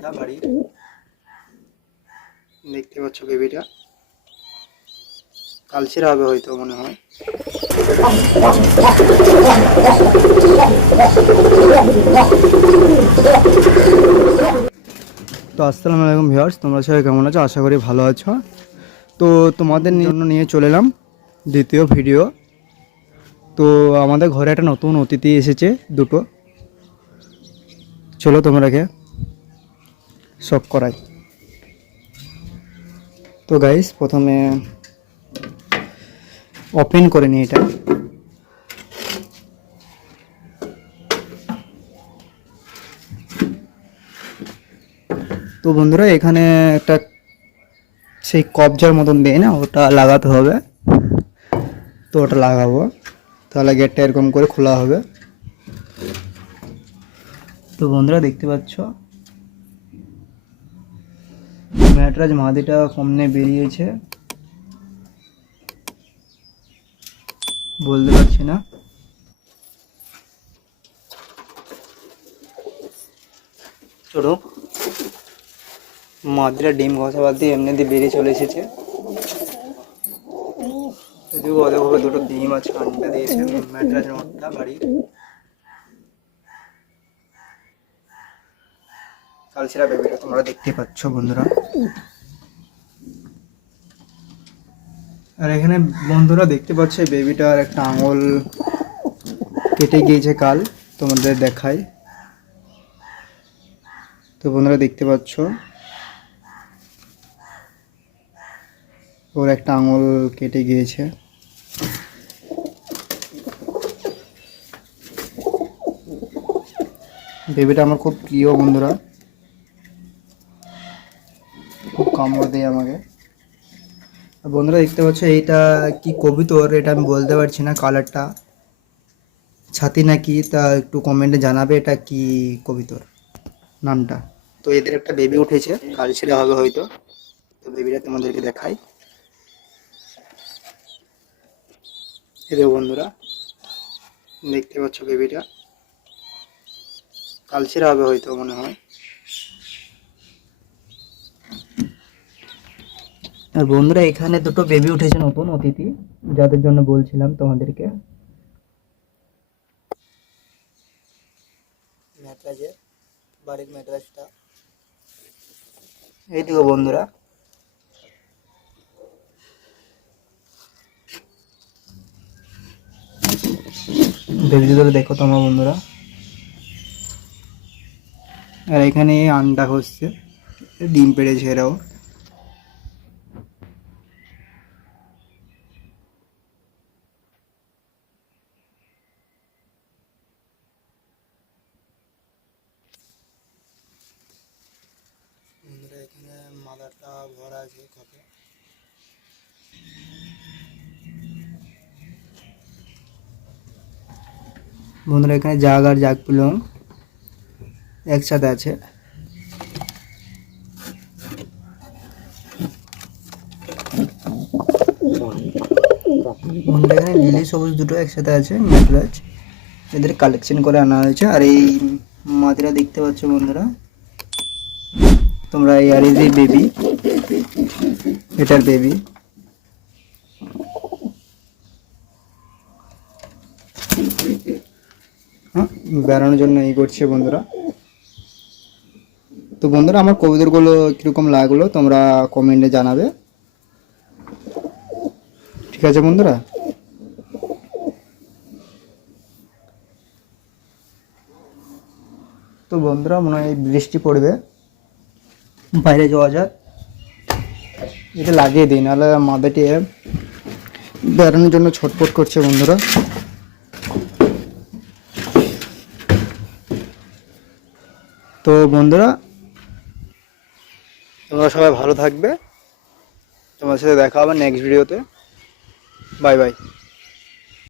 নটটা বাড়ির দেখতে পাচ্ছ বেবিটা কালচের হবে হয়তো মনে হয়। তো আসসালামু আলাইকুম ভিউয়ার্স, তোমরা সবাই কেমন আছো? আশা করি ভালো আছো। তো তোমাদের জন্য নিয়ে চলে এলাম দ্বিতীয় ভিডিও। তো আমাদের ঘরে একটা নতুন অতিথি এসেছে দুটো, চলো তোমরাকে শখ করাই। তো গাইস প্রথমে ওপেন করে নিই এটা। তো বন্ধুরা এখানে একটা সেই কবজার মতন দেয় না, ওটা লাগাতে হবে। তো ওটা লাগাবো, তাহলে গেটটা এরকম করে খোলা হবে। তো বন্ধুরা দেখতে পাচ্ছ ম্যাটরাজ মাদিটা সামনে বেরিয়েছে, বলতে পারছি না। চলো মাদিটা ডিম ঘষা বাদ দিয়ে এমনি দিয়ে বেরিয়ে চলে এসেছে। দেখো দুটো ডিম আছে, আন্ডা দিয়েছে ম্যাটরাজ নটটা বাড়ির কালচেরা বেবিটা তোমরা দেখতে পাচ্ছ বন্ধুরা। আর এখানে বন্ধুরা দেখতে পাচ্ছ বেবিটার একটা আঙুল কেটে গিয়েছে কাল, তোমাদের দেখাই। তো বন্ধুরা দেখতে পাচ্ছ ওর একটা আঙুল কেটে গিয়েছে। বেবিটা আমার খুব প্রিয় বন্ধুরা, খুব কামড় দেয় আমাকে। বন্ধুরা দেখতে পাচ্ছ এইটা কি কবুতর, এটা আমি বলতে পারছি না, কালারটা ছাতি নাকি, তা একটু কমেন্টে জানাবে এটা কি কবুতর নামটা। তো এদের একটা বেবি উঠেছে, কালচেরা হবে হয়তো। তো বেবিটা তোমাদেরকে দেখাই। এদের বন্ধুরা দেখতে পাচ্ছ বেবিটা কালচেরা হবে হয়তো মনে হয়। আর বন্ধুরা এখানে দুটো বেবি উঠেছে নতুন অতিথি, যাদের জন্য বলছিলাম তোমাদেরকে। ম্যাটরাজের বাড়ির ম্যাটরাজটা এইদিকে বন্ধুরা। বেবি ধরে দেখো তোমরা বন্ধুরা। আর এখানে আন্ডা হচ্ছে, ডিম পেড়েছে এরাও। বন্ধুরা এখানে মাদারটা ভরা আছে কপে। বন্ধুরা এখানে জাগ আর জাগ পিলং একসাথে আছে। বন্ধুরা এখানে লিলি সবুজ দুটো একসাথে আছে ম্যাটরাজ, এদের কালেকশন করে আনা হয়েছে। আর এই মাদিরা দেখতে পাচ্ছ বন্ধুরা তোমরা, আর এই যে বেবি, এটার বেবি। হ্যাঁ বেড়ানোর জন্য এই করছে বন্ধুরা। তো বন্ধুরা আমার কবুতরগুলো কীরকম লাগলো তোমরা কমেন্টে জানাবে, ঠিক আছে বন্ধুরা? তো বন্ধুরা মনে হয় বৃষ্টি পড়বে, বাইরে যাওয়া যাক। এটা লাগিয়ে দিই, নাহলে মাদাটি বেড়ানোর জন্য ছটফট করছে বন্ধুরা। তো বন্ধুরা তোমরা সবাই ভালো থাকবে, তোমার সাথে দেখা হবে নেক্সট ভিডিওতে। Bye bye.